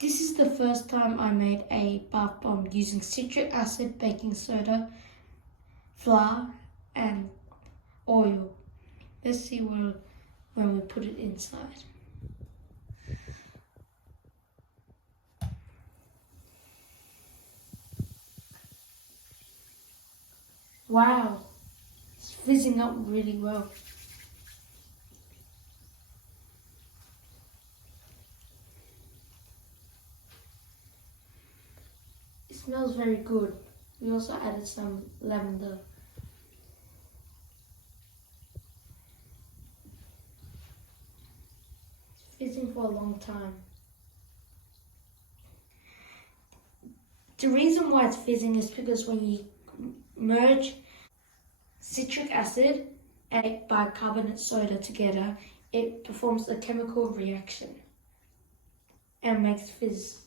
This is the first time I made a bath bomb using citric acid, baking soda, flour and oil. Let's see when we put it inside. Wow, it's fizzing up really well. It smells very good. We also added some lavender. It's fizzing for a long time. The reason why it's fizzing is because when you merge citric acid and bicarbonate soda together, it performs a chemical reaction and makes fizz.